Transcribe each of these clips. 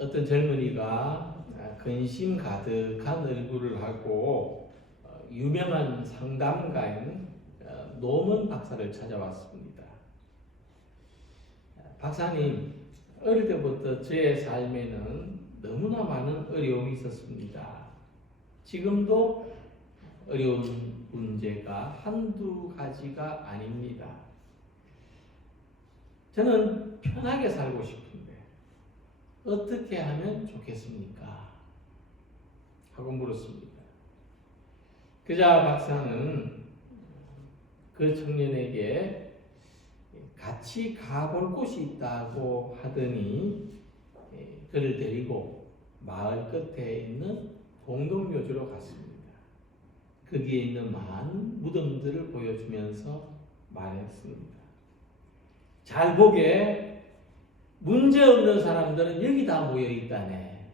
어떤 젊은이가 근심 가득한 얼굴을 하고 유명한 상담가인 노먼 박사를 찾아왔습니다. 박사님, 어릴 때부터 저의 삶에는 너무나 많은 어려움이 있었습니다. 지금도 어려운 문제가 한두 가지가 아닙니다. 저는 편하게 살고 싶은데 어떻게 하면 좋겠습니까? 하고 물었습니다. 그자 박사는 그 청년에게 같이 가볼 곳이 있다고 하더니 그를 데리고 마을 끝에 있는 공동묘지로 갔습니다. 거기에 있는 많은 무덤들을 보여주면서 말했습니다. 잘 보게, 문제 없는 사람들은 여기 다 모여 있다네.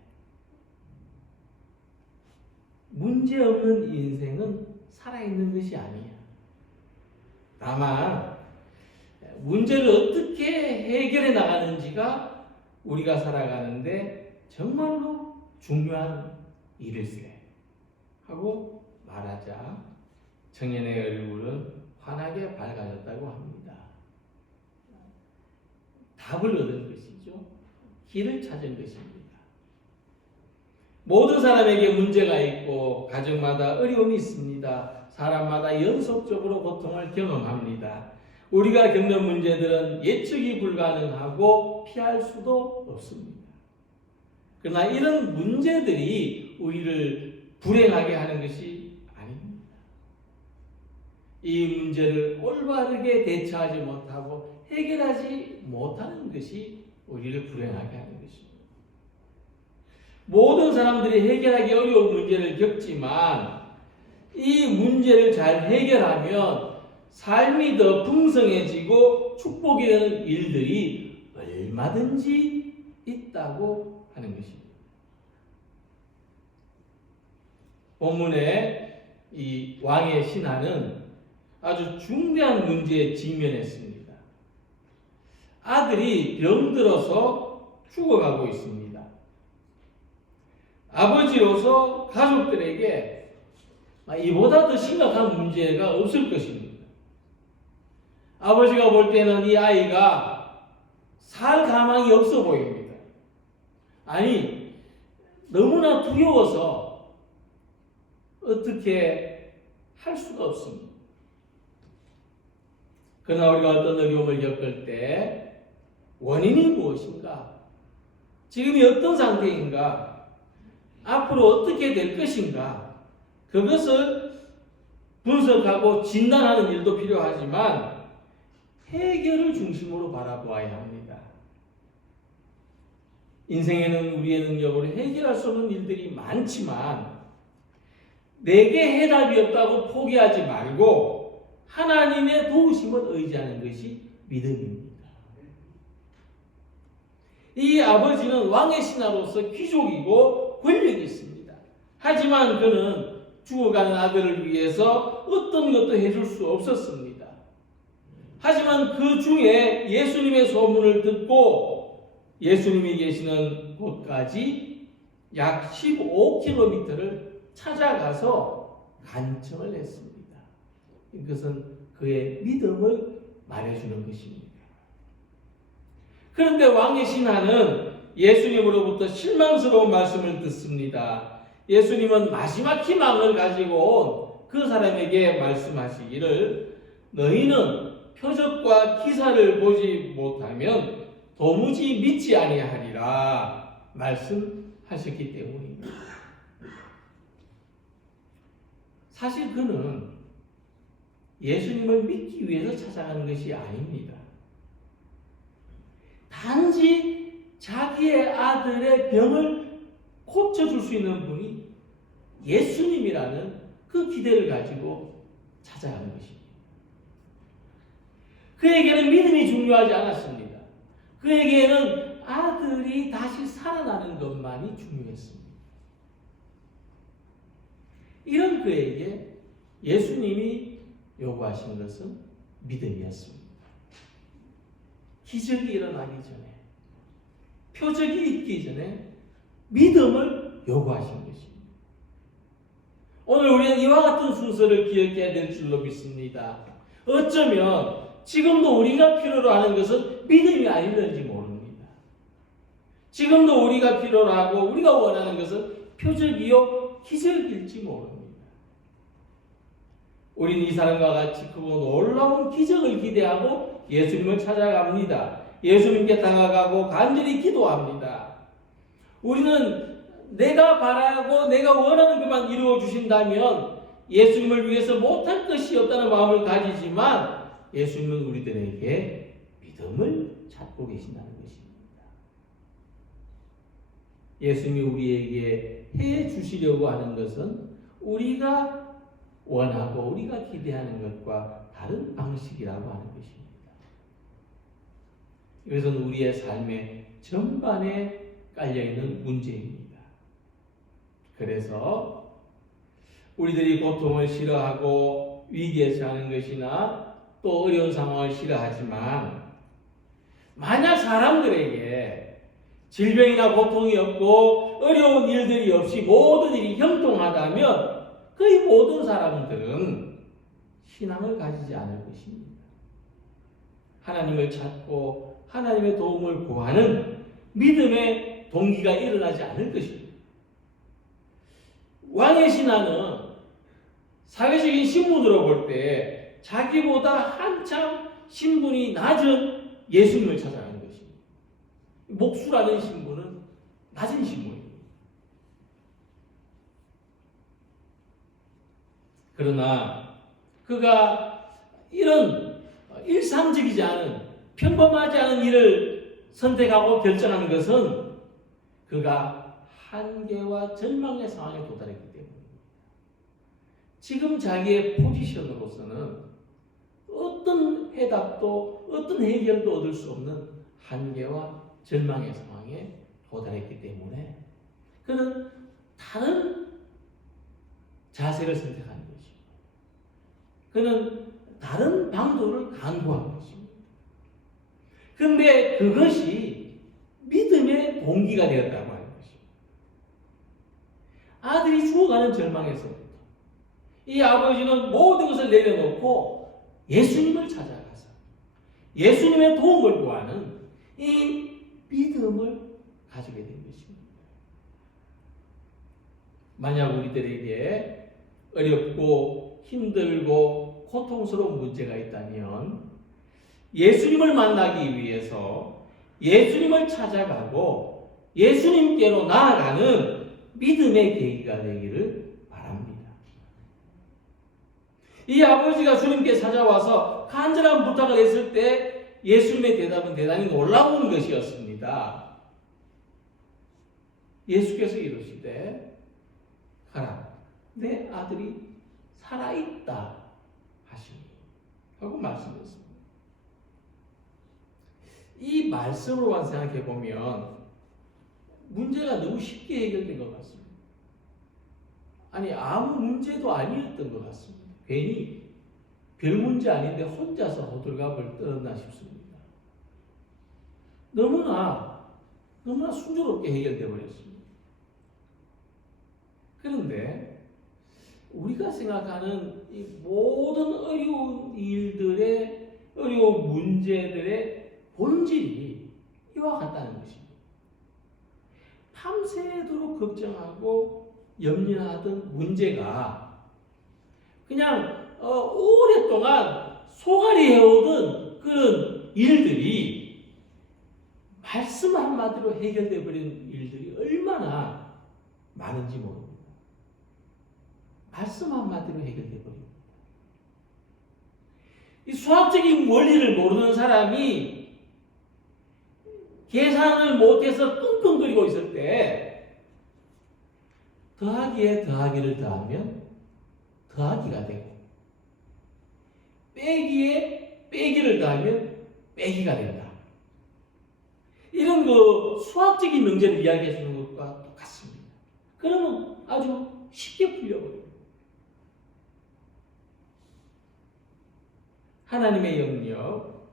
문제 없는 인생은 살아있는 것이 아니야. 다만 문제를 어떻게 해결해 나가는지가 우리가 살아가는데 정말로 중요한 일일세 하고 말하자 청년의 얼굴은 환하게 밝아졌다고 합니다. 답을 얻은 것이죠. 길을 찾은 것입니다. 모든 사람에게 문제가 있고 가정마다 어려움이 있습니다. 사람마다 연속적으로 고통을 경험합니다. 우리가 겪는 문제들은 예측이 불가능하고 피할 수도 없습니다. 그러나 이런 문제들이 우리를 불행하게 하는 것이 아닙니다. 이 문제를 올바르게 대처하지 못하고 해결하지 못하는 것이 우리를 불행하게 하는 것입니다. 모든 사람들이 해결하기 어려운 문제를 겪지만 이 문제를 잘 해결하면 삶이 더 풍성해지고 축복이 되는 일들이 얼마든지 있다고 하는 것입니다. 본문에 이 왕의 신하는 아주 중대한 문제에 직면했습니다. 아들이 병들어서 죽어가고 있습니다. 아버지로서 가족들에게 이보다 더 심각한 문제가 없을 것입니다. 아버지가 볼 때는 이 아이가 살 가망이 없어 보입니다. 아니, 너무나 두려워서 어떻게 할 수가 없습니다. 그러나 우리가 어떤 어려움을 겪을 때 원인이 무엇인가? 지금이 어떤 상태인가? 앞으로 어떻게 될 것인가? 그것을 분석하고 진단하는 일도 필요하지만 해결을 중심으로 바라보아야 합니다. 인생에는 우리의 능력으로 해결할 수 없는 일들이 많지만 내게 해답이 없다고 포기하지 말고 하나님의 도우심을 의지하는 것이 믿음입니다. 이 아버지는 왕의 신하로서 귀족이고 권력이 있습니다. 하지만 그는 죽어가는 아들을 위해서 어떤 것도 해줄 수 없었습니다. 하지만 그 중에 예수님의 소문을 듣고 예수님이 계시는 곳까지 약 15km를 찾아가서 간청을 했습니다. 이것은 그의 믿음을 말해주는 것입니다. 그런데 왕의 신하는 예수님으로부터 실망스러운 말씀을 듣습니다. 예수님은 마지막 희망을 가지고 온 그 사람에게 말씀하시기를 너희는 표적과 기사를 보지 못하면 도무지 믿지 아니하리라 말씀하셨기 때문입니다. 사실 그는 예수님을 믿기 위해서 찾아가는 것이 아닙니다. 단지 자기의 아들의 병을 고쳐줄 수 있는 분이 예수님이라는 그 기대를 가지고 찾아가는 것입니다. 그에게는 믿음이 중요하지 않았습니다. 그에게는 아들이 다시 살아나는 것만이 중요했습니다. 이런 그에게 예수님이 요구하신 것은 믿음이었습니다. 기적이 일어나기 전에, 표적이 있기 전에 믿음을 요구하신 것입니다. 오늘 우리는 이와 같은 순서를 기억해야 될 줄로 믿습니다. 어쩌면 지금도 우리가 필요로 하는 것은 믿음이 아닐는지 모릅니다. 지금도 우리가 필요로 하고 우리가 원하는 것은 표적이요 기적일지 모릅니다. 우리는 이 사람과 같이 크고 놀라운 기적을 기대하고 예수님을 찾아갑니다. 예수님께 다가가고 간절히 기도합니다. 우리는 내가 바라고 내가 원하는 것만 이루어 주신다면 예수님을 위해서 못할 것이 없다는 마음을 가지지만 예수님은 우리들에게 믿음을 찾고 계신다는 것입니다. 예수님이 우리에게 해 주시려고 하는 것은 우리가 원하고 우리가 기대하는 것과 다른 방식이라고 하는 것입니다. 이것은 우리의 삶의 전반에 깔려있는 문제입니다. 그래서 우리들이 고통을 싫어하고 위기에 처하는 것이나 또 어려운 상황을 싫어하지만 만약 사람들에게 질병이나 고통이 없고 어려운 일들이 없이 모든 일이 형통하다면 거의 모든 사람들은 신앙을 가지지 않을 것입니다. 하나님을 찾고 하나님의 도움을 구하는 믿음의 동기가 일어나지 않을 것입니다. 왕의 신하는 사회적인 신분으로 볼 때 자기보다 한참 신분이 낮은 예수님을 찾아가는 것입니다. 목수라는 신분은 낮은 신분입니다. 그러나 그가 이런 일상적이지 않은 평범하지 않은 일을 선택하고 결정하는 것은 그가 한계와 절망의 상황에 도달했기 때문입니다. 지금 자기의 포지션으로서는 어떤 해답도 어떤 해결도 얻을 수 없는 한계와 절망의 상황에 도달했기 때문에 그는 다른 자세를 선택하는 것입니다. 그는 다른 방도를 강구한 것입니다. 그런데 그것이 믿음의 동기가 되었다고 하는 것입니다. 아들이 죽어가는 절망에서부터 이 아버지는 모든 것을 내려놓고 예수님을 찾아가서 예수님의 도움을 구하는 이 믿음을 가지게 된 것입니다. 만약 우리들에게 어렵고 힘들고 고통스러운 문제가 있다면 예수님을 만나기 위해서 예수님을 찾아가고 예수님께로 나아가는 믿음의 계기가 되기를 바랍니다. 이 아버지가 주님께 찾아와서 간절한 부탁을 했을 때 예수님의 대답은 대단히 놀라운 것이었습니다. 예수께서 이르시되 가라 내 아들이 살아있다 하시니 하고 말씀했습니다. 이 말씀으로만 생각해 보면 문제가 너무 쉽게 해결된 것 같습니다. 아니 아무 문제도 아니었던 것 같습니다. 괜히 별 문제 아닌데 혼자서 호들갑을 떨었나 싶습니다. 너무나 순조롭게 해결되어 버렸습니다. 그런데 우리가 생각하는 이 모든 어려운 일들의 어려운 문제들의 본질이 이와 같다는 것입니다. 밤새도록 걱정하고 염려하던 문제가 그냥 오랫동안 소갈이 해오던 그런 일들이 말씀 한마디로 해결되어 버린 일들이 얼마나 많은지 모릅니다. 말씀 한마디로 해결되어 버립니다. 이 수학적인 원리를 모르는 사람이 계산을 못해서 끙끙거리고 있을 때 더하기에 더하기를 더하면 더하기가 되고 빼기에 빼기를 더하면 빼기가 된다. 이런 그 수학적인 명제를 이야기해 주는 것과 똑같습니다. 그러면 아주 쉽게 풀려버립니다. 하나님의 영역,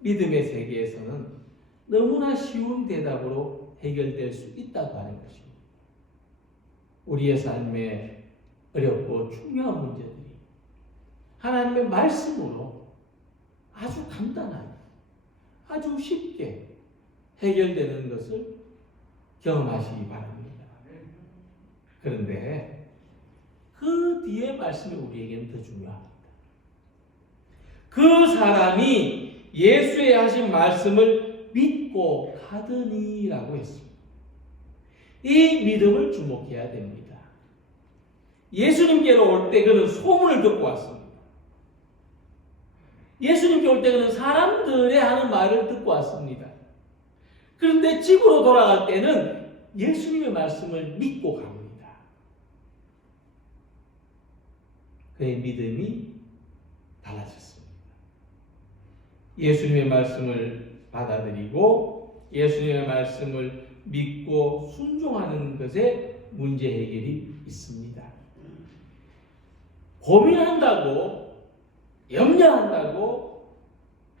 믿음의 세계에서는 너무나 쉬운 대답으로 해결될 수 있다고 하는 것입니다. 우리의 삶에 어렵고 중요한 문제들이 하나님의 말씀으로 아주 간단하게, 아주 쉽게 해결되는 것을 경험하시기 바랍니다. 그런데 그 뒤에 말씀이 우리에게는 더 중요합니다. 그 사람이 예수의 하신 말씀을 믿고 가더니라고 했습니다. 이 믿음을 주목해야 됩니다. 예수님께로 올 때 그는 소문을 듣고 왔습니다. 예수님께 올 때 그는 사람들의 하는 말을 듣고 왔습니다. 그런데 집으로 돌아갈 때는 예수님의 말씀을 믿고 갑니다. 그의 믿음이 달라졌습니다. 예수님의 말씀을 받아들이고 예수님의 말씀을 믿고 순종하는 것에 문제 해결이 있습니다. 고민한다고, 염려한다고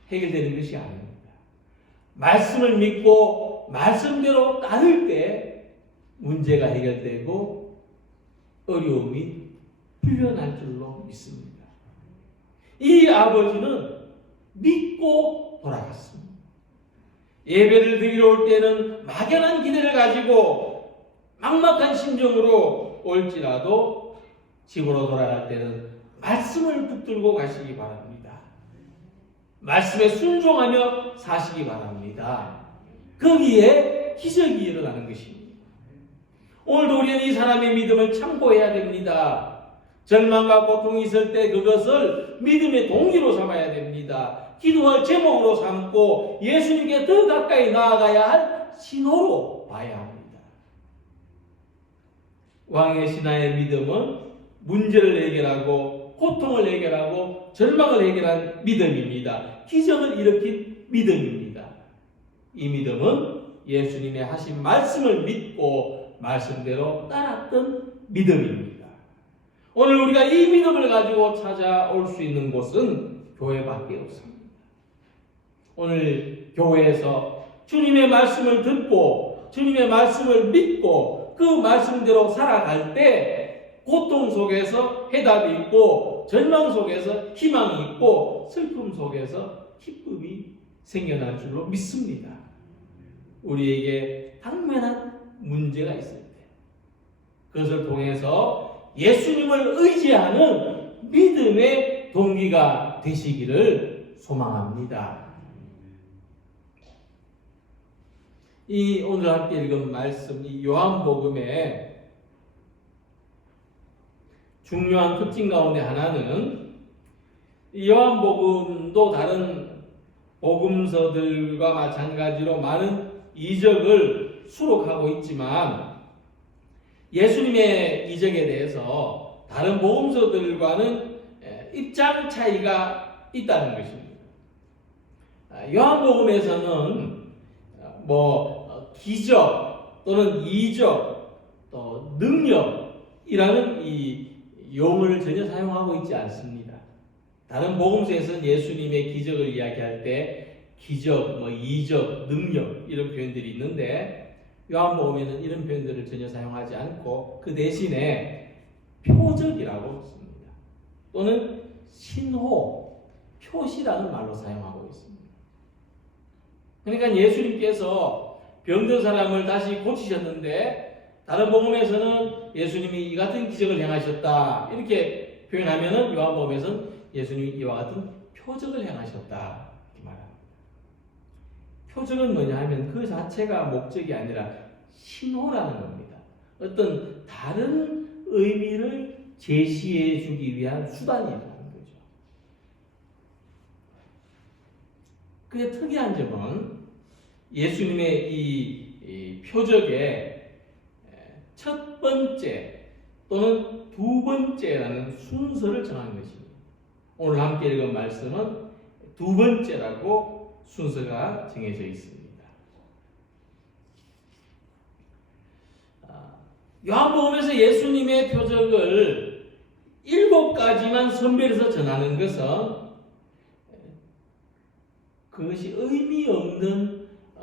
해결되는 것이 아닙니다. 말씀을 믿고 말씀대로 따를 때 문제가 해결되고 어려움이 풀려날 줄로 믿습니다. 이 아버지는 믿고 돌아갔습니다. 예배를 드리러 올 때는 막연한 기대를 가지고 막막한 심정으로 올지라도 집으로 돌아갈 때는 말씀을 붙들고 가시기 바랍니다. 말씀에 순종하며 사시기 바랍니다. 거기에 기적이 일어나는 것입니다. 오늘도 우리는 이 사람의 믿음을 참고해야 됩니다. 절망과 고통이 있을 때 그것을 믿음의 동기로 삼아야 됩니다. 기도할 제목으로 삼고 예수님께 더 가까이 나아가야 할 신호로 봐야 합니다. 왕의 신하의 믿음은 문제를 해결하고 고통을 해결하고 절망을 해결한 믿음입니다. 기적을 일으킨 믿음입니다. 이 믿음은 예수님의 하신 말씀을 믿고 말씀대로 따랐던 믿음입니다. 오늘 우리가 이 믿음을 가지고 찾아올 수 있는 곳은 교회밖에 없습니다. 오늘 교회에서 주님의 말씀을 듣고 주님의 말씀을 믿고 그 말씀대로 살아갈 때 고통 속에서 해답이 있고 절망 속에서 희망이 있고 슬픔 속에서 기쁨이 생겨날 줄로 믿습니다. 우리에게 당면한 문제가 있을 때 그것을 통해서 예수님을 의지하는 믿음의 동기가 되시기를 소망합니다. 이 오늘 함께 읽은 말씀, 이 요한복음의 중요한 특징 가운데 하나는 이 요한복음도 다른 복음서들과 마찬가지로 많은 이적을 수록하고 있지만 예수님의 이적에 대해서 다른 복음서들과는 입장 차이가 있다는 것입니다. 요한복음에서는 기적 또는 이적 또 능력이라는 이 용어를 전혀 사용하고 있지 않습니다. 다른 복음서에서는 예수님의 기적을 이야기할 때 기적, 이적, 능력 이런 표현들이 있는데 요한복음에는 이런 표현들을 전혀 사용하지 않고 그 대신에 표적이라고 씁니다. 또는 신호, 표시라는 말로 사용하고 있습니다. 그러니까 예수님께서 병든 사람을 다시 고치셨는데 다른 복음에서는 예수님이 이 같은 기적을 행하셨다 이렇게 표현하면은 요한복음에서는 예수님이 이와 같은 표적을 행하셨다 이렇게 말합니다. 표적은 뭐냐 하면 그 자체가 목적이 아니라 신호라는 겁니다. 어떤 다른 의미를 제시해 주기 위한 수단이라는 거죠. 그의 특이한 점은 예수님의 이 표적의 첫 번째 또는 두 번째라는 순서를 정한 것입니다. 오늘 함께 읽은 말씀은 두 번째라고 순서가 정해져 있습니다. 요한복음에서 예수님의 표적을 7가지만 선별해서 전하는 것은 그것이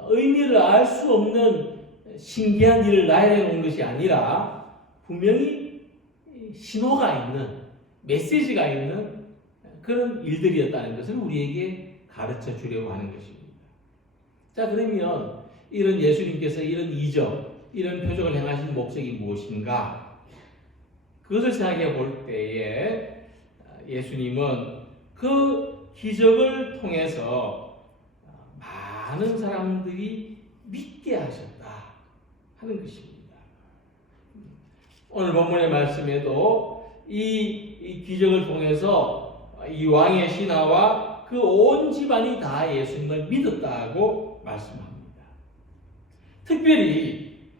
의미를 알 수 없는 신기한 일을 나열해 놓은 것이 아니라 분명히 신호가 있는, 메시지가 있는 그런 일들이었다는 것을 우리에게 가르쳐 주려고 하는 것입니다. 자, 그러면 이런 예수님께서 이런 이적, 이런 표적을 행하신 목적이 무엇인가? 그것을 생각해 볼 때에 예수님은 그 기적을 통해서 많은 사람들이 믿게 하셨다 하는 것입니다. 오늘 본문의 말씀에도 이 기적을 통해서 이 왕의 신하와 그 온 집안이 다 예수님을 믿었다고 말씀합니다. 특별히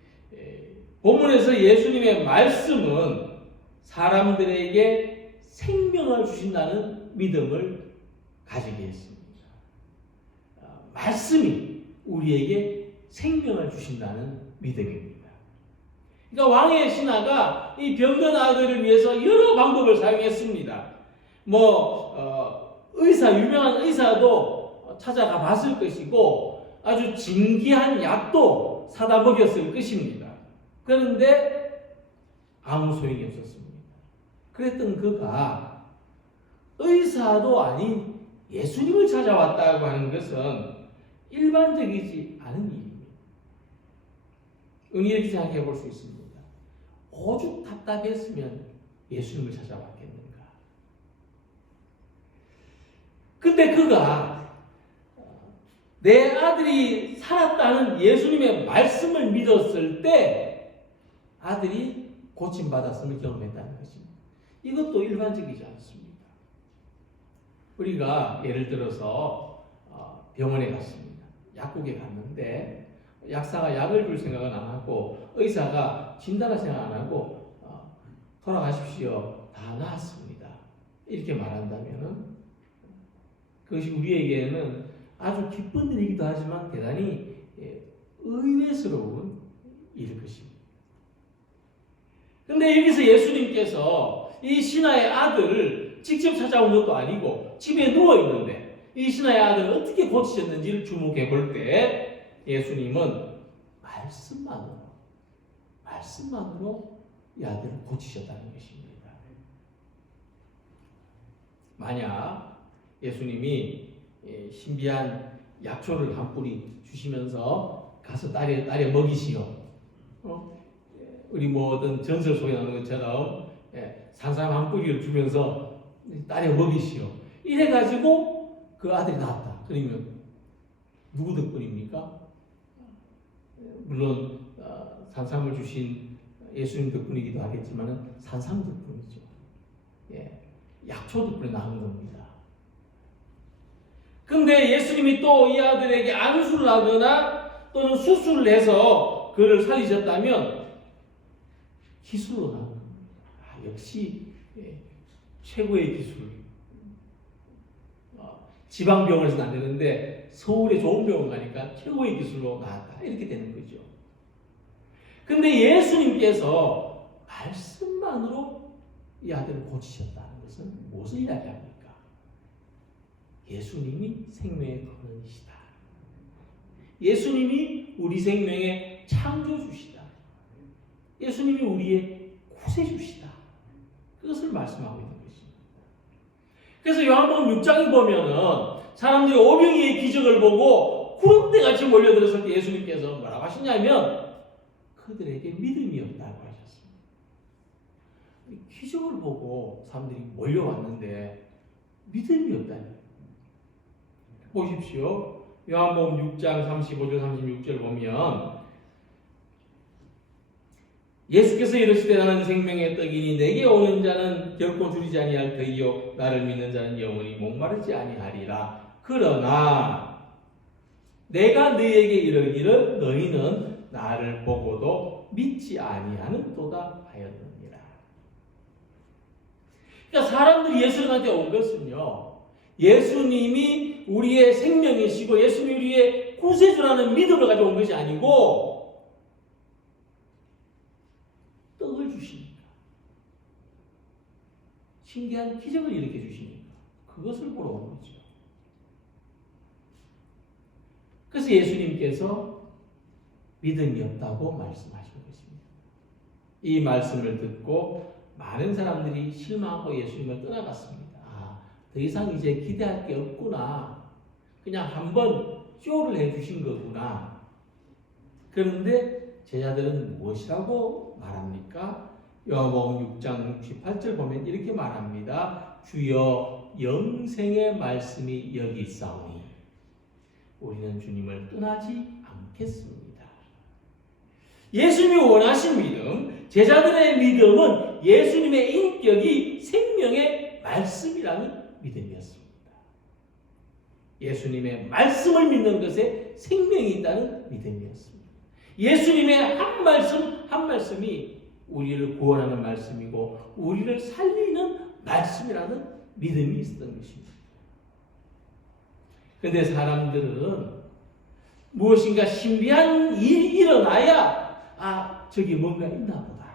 본문에서 예수님의 말씀은 사람들에게 생명을 주신다는 믿음을 가지게 했습니다. 말씀이 우리에게 생명을 주신다는 믿음입니다. 그러니까 왕의 신하가 이 병든 아들을 위해서 여러 방법을 사용했습니다. 유명한 의사도 찾아가 봤을 것이고 아주 진귀한 약도 사다 먹였을 것입니다. 그런데 아무 소용이 없었습니다. 그랬던 그가 의사도 아닌 예수님을 찾아왔다고 하는 것은 일반적이지 않은 일입니다. 이렇게 생각해 볼 수 있습니다. 오죽 답답했으면 예수님을 찾아왔겠는가. 근데 그가 내 아들이 살았다는 예수님의 말씀을 믿었을 때 아들이 고침받았음을 경험했다는 것입니다. 이것도 일반적이지 않습니다. 우리가 예를 들어서 병원에 갔습니다. 약국에 갔는데 약사가 약을 줄 생각은 안 하고 의사가 진단할 생각 안 하고 돌아가십시오. 다 나았습니다. 이렇게 말한다면 그것이 우리에게는 아주 기쁜 일이기도 하지만 대단히 의외스러운 일일 것입니다. 그런데 여기서 예수님께서 이 신하의 아들을 직접 찾아온 것도 아니고 집에 누워있는데 이 신하의 아들을 어떻게 고치셨는지를 주목해 볼 때 예수님은 말씀만으로 이 아들을 고치셨다는 것입니다. 만약 예수님이 신비한 약초를 한 뿌리 주시면서 가서 딸에 먹이시오. 우리 어떤 전설 속에 나오는 것처럼 산삼 한 뿌리를 주면서 딸에 먹이시오. 이래가지고 그 아들이 낳았다. 그러면 누구 덕분입니까? 물론 산삼을 주신 예수님 덕분이기도 하겠지만 산삼 덕분이죠. 약초 덕분에 낳은 겁니다. 근데 예수님이 또 이 아들에게 안수를 하거나 또는 수술을 해서 그를 살리셨다면 기술로 나온 겁니다. 역시 최고의 기술. 지방병원에서는 안 되는데 서울의 좋은 병원 가니까 최고의 기술로 나왔다. 이렇게 되는 거죠. 근데 예수님께서 말씀만으로 이 아들을 고치셨다는 것은 무엇을 이야기합니까? 예수님이 생명의 근원이시다. 예수님이 우리 생명의 창조주시다. 예수님이 우리의 구세주시다. 그것을 말씀하고 있는 것입니다. 그래서 요한복음 6장에 보면은 사람들이 오병이의 기적을 보고 구름대같이 몰려들었을 때 예수님께서 뭐라고 하시냐면 그들에게 믿음이 없다고 하셨습니다. 기적을 보고 사람들이 몰려왔는데 믿음이 없다니. 보십시오. 요한복음 6장 35절 36절 보면 예수께서 이르시되 나는 생명의 떡이니 내게 오는 자는 결코 줄이지 아니할 터이요 나를 믿는 자는 영원히 목마르지 아니하리라. 그러나 내가 너희에게 이르기를 너희는 나를 보고도 믿지 아니하는도다 하였느니라. 그러니까 사람들이 예수님한테 온 것은요, 예수님이 우리의 생명이시고 예수님이 우리의 구세주라는 믿음을 가지고 온 것이 아니고 떡을 주시니까, 신기한 기적을 일으켜 주시니까 그것을 보러 온 거죠. 그래서 예수님께서 믿음이 없다고 말씀하신 것입니다. 이 말씀을 듣고 많은 사람들이 실망하고 예수님을 떠나갔습니다. 더 이상 이제 기대할 게 없구나. 그냥 한번 쇼를 해주신 거구나. 그런데 제자들은 무엇이라고 말합니까? 요한복음 6장 68절 보면 이렇게 말합니다. 주여 영생의 말씀이 여기 있사오니 우리는 주님을 떠나지 않겠습니다. 예수님이 원하신 믿음, 제자들의 믿음은 예수님의 인격이 생명의 말씀이라는 믿음이었습니다. 예수님의 말씀을 믿는 것에 생명이 있다는 믿음이었습니다. 예수님의 한 말씀 한 말씀이 우리를 구원하는 말씀이고 우리를 살리는 말씀이라는 믿음이 있었던 것입니다. 그런데 사람들은 무엇인가 신비한 일이 일어나야 저기 뭔가 있나 보다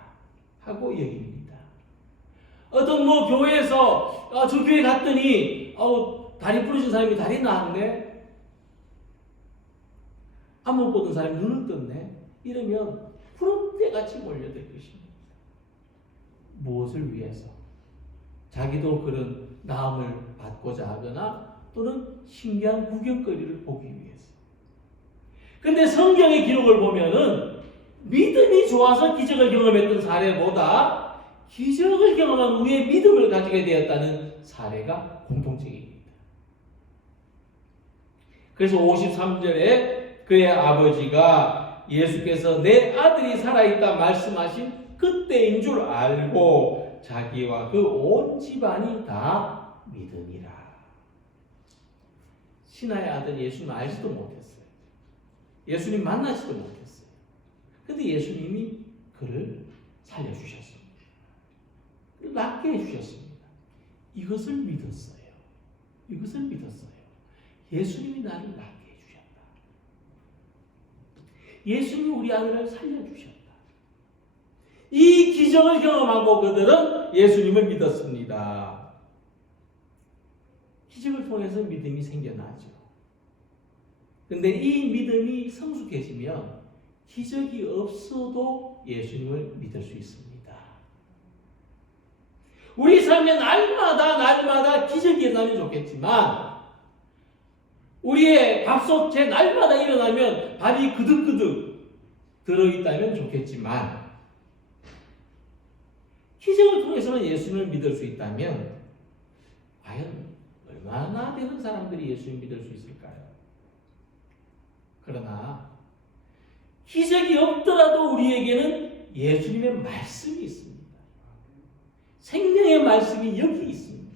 하고 여깁니다. 어떤 교회에서 저 교회 갔더니 다리 부러진 사람이 다리 나았네. 안 못 보던 사람이 눈을 떴네. 이러면 구름대같이 몰려들 것입니다. 무엇을 위해서? 자기도 그런 나음을 받고자 하거나 또는 신기한 구경거리를 보기 위해서. 근데 성경의 기록을 보면은 믿음이 좋아서 기적을 경험했던 사례보다 기적을 경험한 후에 믿음을 가지게 되었다는 사례가 공통적입니다. 그래서 53절에 그의 아버지가 예수께서 내 아들이 살아있다 말씀하신 그때인 줄 알고 자기와 그 온 집안이 다 믿으니라. 신하의 아들 예수님 알지도 못했어요. 예수님 만나지도 못했어요. 그런데 예수님이 그를 살려주셨습니다. 낫게 해주셨습니다. 이것을 믿었어요. 이것을 믿었어요. 예수님이 나를 낫게 해주셨다. 예수님이 우리 아들을 살려주셨다. 이 기적을 경험하고 그들은 예수님을 믿었습니다. 기적을 통해서 믿음이 생겨나죠. 그런데 이 믿음이 성숙해지면 기적이 없어도 예수님을 믿을 수 있습니다. 우리 삶에 날마다 기적이 일어나면 좋겠지만 우리의 밥솥에 날마다 일어나면 밥이 그득그득 들어있다면 좋겠지만 기적을 통해서는 예수님을 믿을 수 있다면 과연 얼마나 되는 사람들이 예수님을 믿을 수 있을까요? 그러나 기적이 없더라도 우리에게는 예수님의 말씀이 있습니다. 생명의 말씀이 여기 있습니다.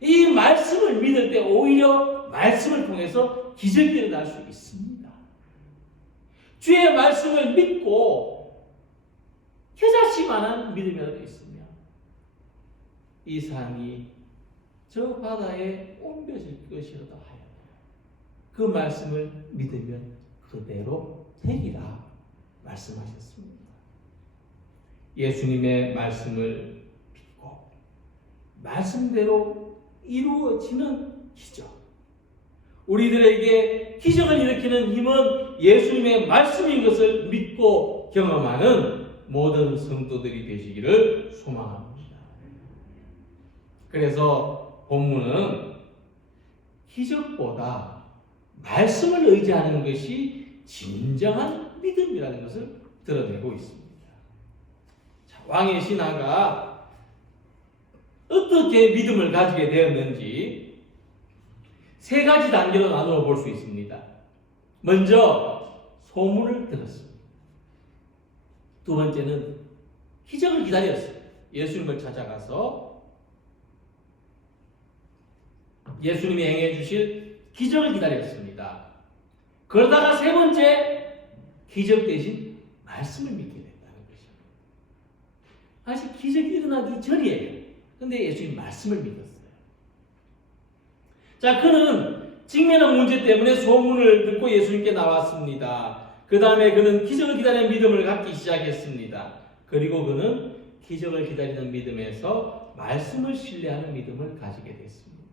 이 말씀을 믿을 때 오히려 말씀을 통해서 기적이 일어날 수 있습니다. 주의 말씀을 믿고 겨자씨만한 믿음이라도 있으면 이 산이 저 바다에 옮겨질 것이라도 하여 그 말씀을 믿으면 그대로 되리라 말씀하셨습니다. 예수님의 말씀을 믿고 말씀대로 이루어지는 기적. 우리들에게 기적을 일으키는 힘은 예수님의 말씀인 것을 믿고 경험하는 모든 성도들이 되시기를 소망합니다. 그래서 본문은 기적보다 말씀을 의지하는 것이 진정한 믿음이라는 것을 드러내고 있습니다. 자, 왕의 신하가 어떻게 믿음을 가지게 되었는지 세 가지 단계로 나누어 볼 수 있습니다. 먼저 소문을 들었습니다. 두 번째는 기적을 기다렸어요. 예수님을 찾아가서 예수님이 행해 주실 기적을 기다렸습니다. 그러다가 세 번째 기적 대신 말씀을 믿게 됐다는 것입니다. 아직 기적이 일어나기 전이에요. 그런데 예수님 말씀을 믿었어요. 자, 그는 직면한 문제 때문에 소문을 듣고 예수님께 나왔습니다. 그 다음에 그는 기적을 기다리는 믿음을 갖기 시작했습니다. 그리고 그는 기적을 기다리는 믿음에서 말씀을 신뢰하는 믿음을 가지게 됐습니다.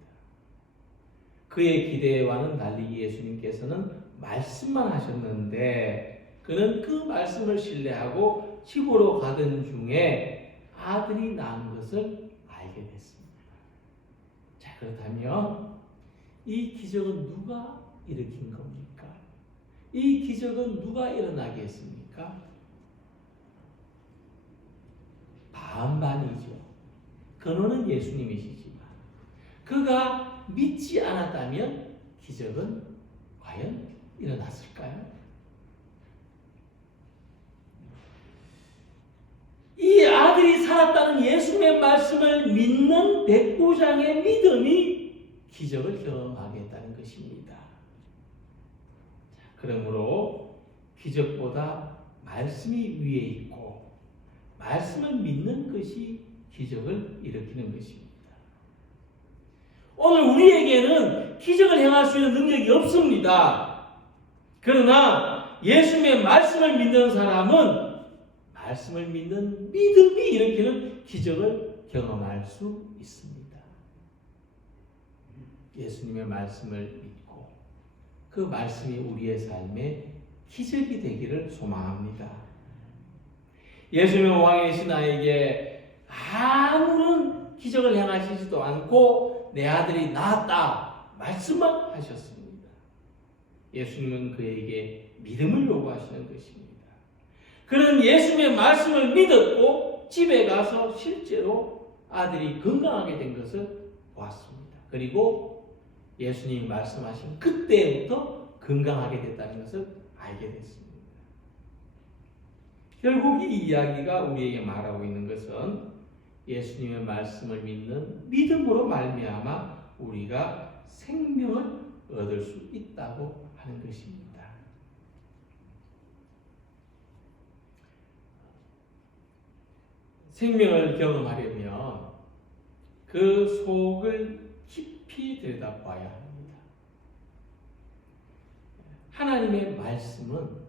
그의 기대와는 달리 예수님께서는 말씀만 하셨는데 그는 그 말씀을 신뢰하고 집으로 가던 중에 아들이 낳은 것을 알게 됐습니다. 자, 그렇다면 이 기적은 누가 일으킨 겁니까? 이 기적은 누가 일어나게 했습니까? 반반이죠. 근원은 예수님이시지만 그가 믿지 않았다면 기적은 과연 일어났을까요? 이 아들이 살았다는 예수님의 말씀을 믿는 백부장의 믿음이 기적을 경험하게 했다는 것입니다. 그러므로 기적보다 말씀이 위에 있고 말씀을 믿는 것이 기적을 일으키는 것입니다. 오늘 우리에게는 기적을 행할 수 있는 능력이 없습니다. 그러나 예수님의 말씀을 믿는 사람은 말씀을 믿는 믿음이 일으키는 기적을 경험할 수 있습니다. 예수님의 말씀을 믿고 그 말씀이 우리의 삶에 기적이 되기를 소망합니다. 예수님은 왕의 신하에게 아무런 기적을 행하시지도 않고 내 아들이 낳았다 말씀만 하셨습니다. 예수님은 그에게 믿음을 요구하시는 것입니다. 그는 예수님의 말씀을 믿었고 집에 가서 실제로 아들이 건강하게 된 것을 보았습니다. 그리고 예수님이 말씀하신 그때부터 건강하게 됐다는 것을 알게 됐습니다. 결국 이 이야기가 우리에게 말하고 있는 것은 예수님의 말씀을 믿는 믿음으로 말미암아 우리가 생명을 얻을 수 있다고 하는 것입니다. 생명을 경험하려면 그 속을 깊이 들여다봐야 합니다. 하나님의 말씀은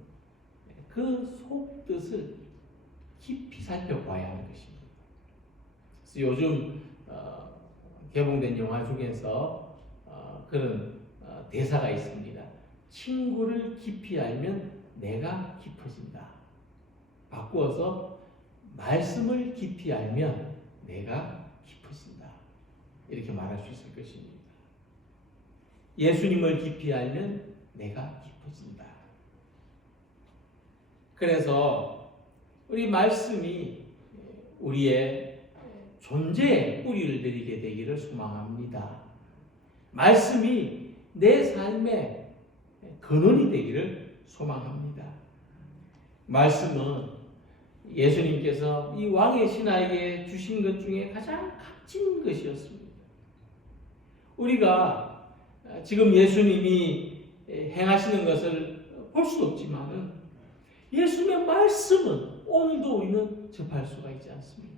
그 속뜻을 깊이 살펴봐야 하는 것입니다. 그래서 요즘 개봉된 영화 중에서 그런 대사가 있습니다. 친구를 깊이 알면 내가 깊어진다. 바꾸어서 말씀을 깊이 알면 내가 깊어진다. 이렇게 말할 수 있을 것입니다. 예수님을 깊이 알면 내가 깊어진다. 그래서 우리 말씀이 우리의 존재에 뿌리를 내리게 되기를 소망합니다. 말씀이 내 삶의 근원이 되기를 소망합니다. 말씀은 예수님께서 이 왕의 신하에게 주신 것 중에 가장 값진 것이었습니다. 우리가 지금 예수님이 행하시는 것을 볼 수도 없지만 예수님의 말씀은 오늘도 우리는 접할 수가 있지 않습니까?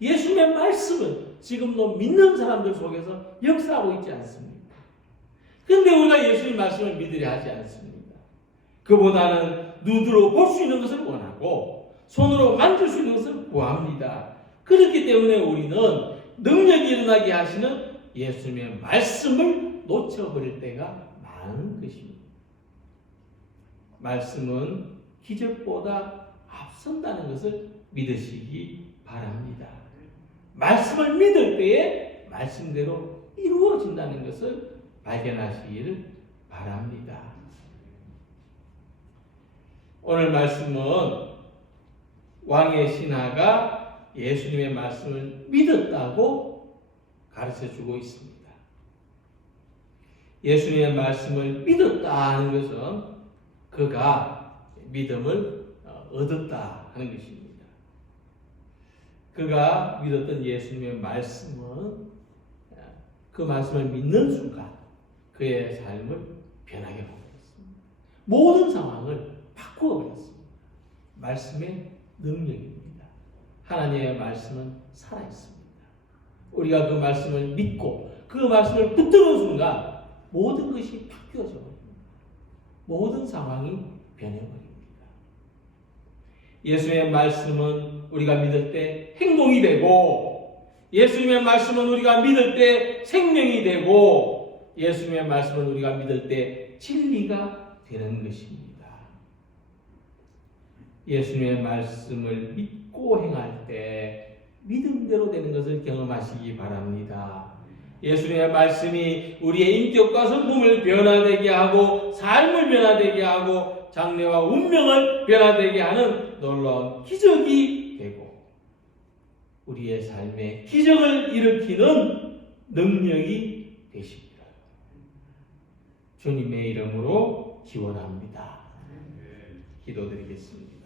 예수님의 말씀은 지금도 믿는 사람들 속에서 역사하고 있지 않습니까? 그런데 우리가 예수님 말씀을 믿으려 하지 않습니다. 그보다는 눈으로 볼 수 있는 것을 원하고 손으로 만질 수 있는 것을 구합니다. 그렇기 때문에 우리는 능력이 일어나게 하시는 예수님의 말씀을 놓쳐버릴 때가 많은 것입니다. 말씀은 기적보다 앞선다는 것을 믿으시기 바랍니다. 말씀을 믿을 때에 말씀대로 이루어진다는 것을 발견하시기를 바랍니다. 오늘 말씀은 왕의 신하가 예수님의 말씀을 믿었다고 가르쳐주고 있습니다. 예수님의 말씀을 믿었다 하는 것은 그가 믿음을 얻었다 하는 것입니다. 그가 믿었던 예수님의 말씀은 그 말씀을 믿는 순간 그의 삶을 변하게 만들었습니다. 모든 상황을 바꾸어 버렸습니다. 말씀의 능력입니다. 하나님의 말씀은 살아있습니다. 우리가 그 말씀을 믿고 그 말씀을 붙드는 순간 모든 것이 바뀌어져 버립니다. 모든 상황이 변해버립니다. 예수님의 말씀은 우리가 믿을 때 행동이 되고 예수님의 말씀은 우리가 믿을 때 생명이 되고 예수님의 말씀은 우리가 믿을 때 진리가 되는 것입니다. 예수님의 말씀을 믿고 행할 때 믿음대로 되는 것을 경험하시기 바랍니다. 예수님의 말씀이 우리의 인격과 성품을 변화되게 하고 삶을 변화되게 하고 장래와 운명을 변화되게 하는 놀라운 기적이 되고 우리의 삶에 기적을 일으키는 능력이 되십니다. 주님의 이름으로 기원합니다. 기도드리겠습니다.